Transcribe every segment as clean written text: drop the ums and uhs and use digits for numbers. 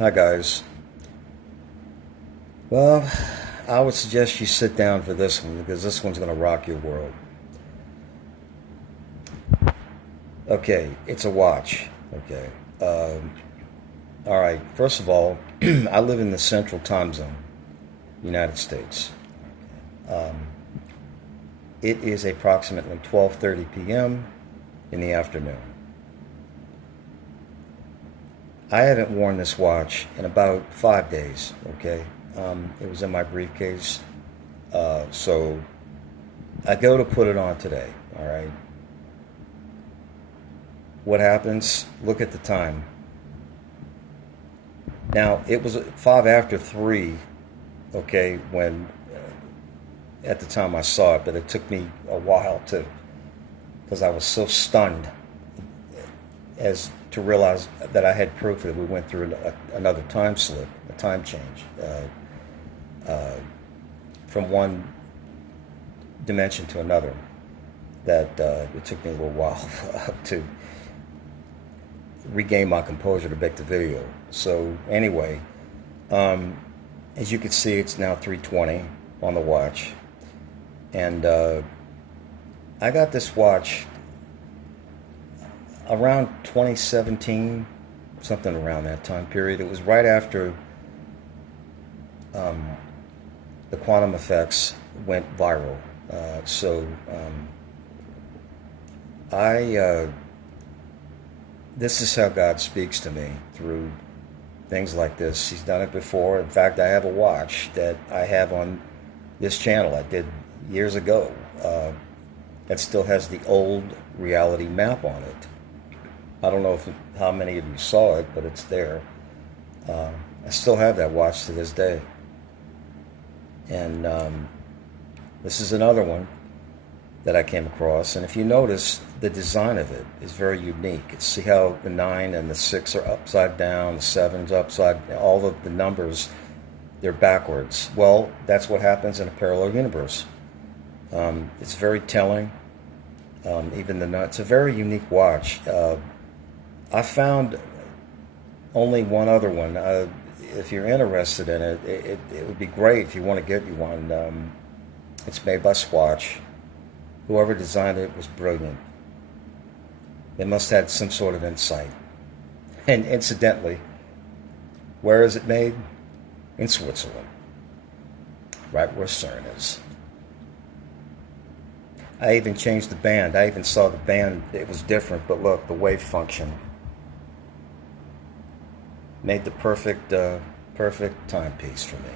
Hi guys. Well, I would suggest you sit down for this one because this one's going to rock your world. Okay, it's a watch. Okay. All right. First of all, I live in the Central Time Zone, United States. It is approximately 12:30 p.m. in the afternoon. I haven't worn this watch in about 5 days. Okay. It was in my briefcase, so I go to put it on today. All right. What happens? Look at the time. Now it was 3:05, okay, when at the time I saw it, but it took me a while because I was so stunned as to realize that I had proof that we went through another time slip, a time change, from one dimension to another. That it took me a little while to regain my composure to make the video. So anyway, as you can see, it's now 3:20 on the watch, and I got this watch around 2017, something around that time period. It was right after the quantum effects went viral. This is how God speaks to me, through things like this. He's done it before. In fact, I have a watch that I have on this channel I did years ago that still has the old reality map on it. I don't know how many of you saw it, but it's there. I still have that watch to this day. And this is another one that I came across. And if you notice, the design of it is very unique. See how the 9 and the 6 are upside down, the 7's upside down, all of the numbers, they're backwards. Well, that's what happens in a parallel universe. It's very telling. It's a very unique watch. I found only one other one. If you're interested in it, it would be great if you want to get you one. It's made by Swatch. Whoever designed it was brilliant. They must have had some sort of insight. And incidentally, where is it made? In Switzerland, right where CERN is. I even changed the band. I even saw the band. It was different, but look, the wave function made the perfect timepiece for me.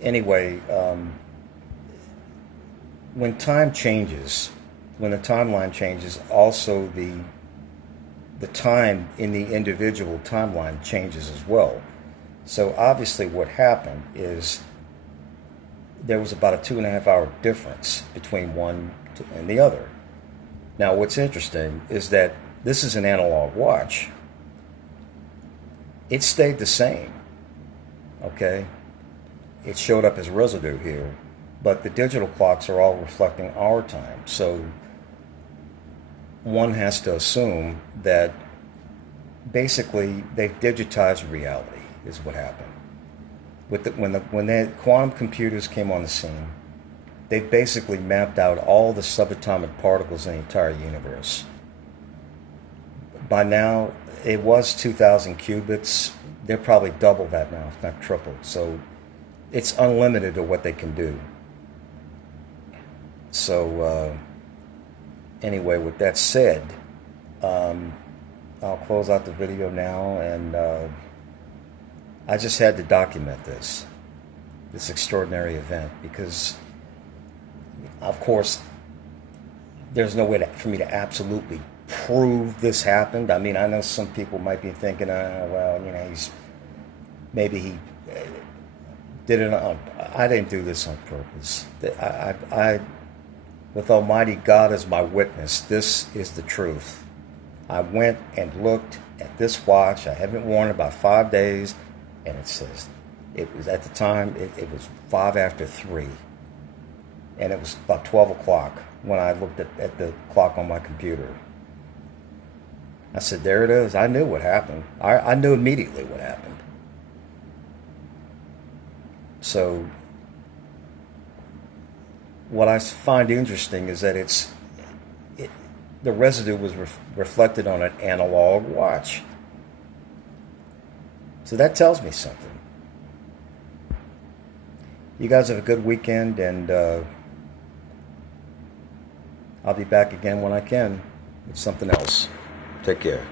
Anyway, when time changes, when the timeline changes, also the time in the individual timeline changes as well. So obviously what happened is there was about a 2.5 hour difference between one and the other. Now what's interesting is that this is an analog watch. It stayed the same, okay? It showed up as residue here, but the digital clocks are all reflecting our time. So one has to assume that basically they've digitized reality is what happened. When the quantum computers came on the scene, they've basically mapped out all the subatomic particles in the entire universe. By now, it was 2,000 qubits. They're probably double that now, if not triple. So it's unlimited to what they can do. So anyway, with that said, I'll close out the video now, and I just had to document this extraordinary event, because of course there's no way for me to absolutely prove this happened. I mean, I know some people might be thinking, well, you know, he did it on. I didn't do this on purpose. I with Almighty God as my witness, this is the truth. I went and looked at this watch. I haven't worn it about 5 days, and it says it was at the time it was 3:05, and it was about 12 o'clock when I looked at the clock on my computer. I said, there it is. I knew what happened. I knew immediately what happened. So what I find interesting is that the residue was reflected on an analog watch. So that tells me something. You guys have a good weekend, and I'll be back again when I can with something else. Take care.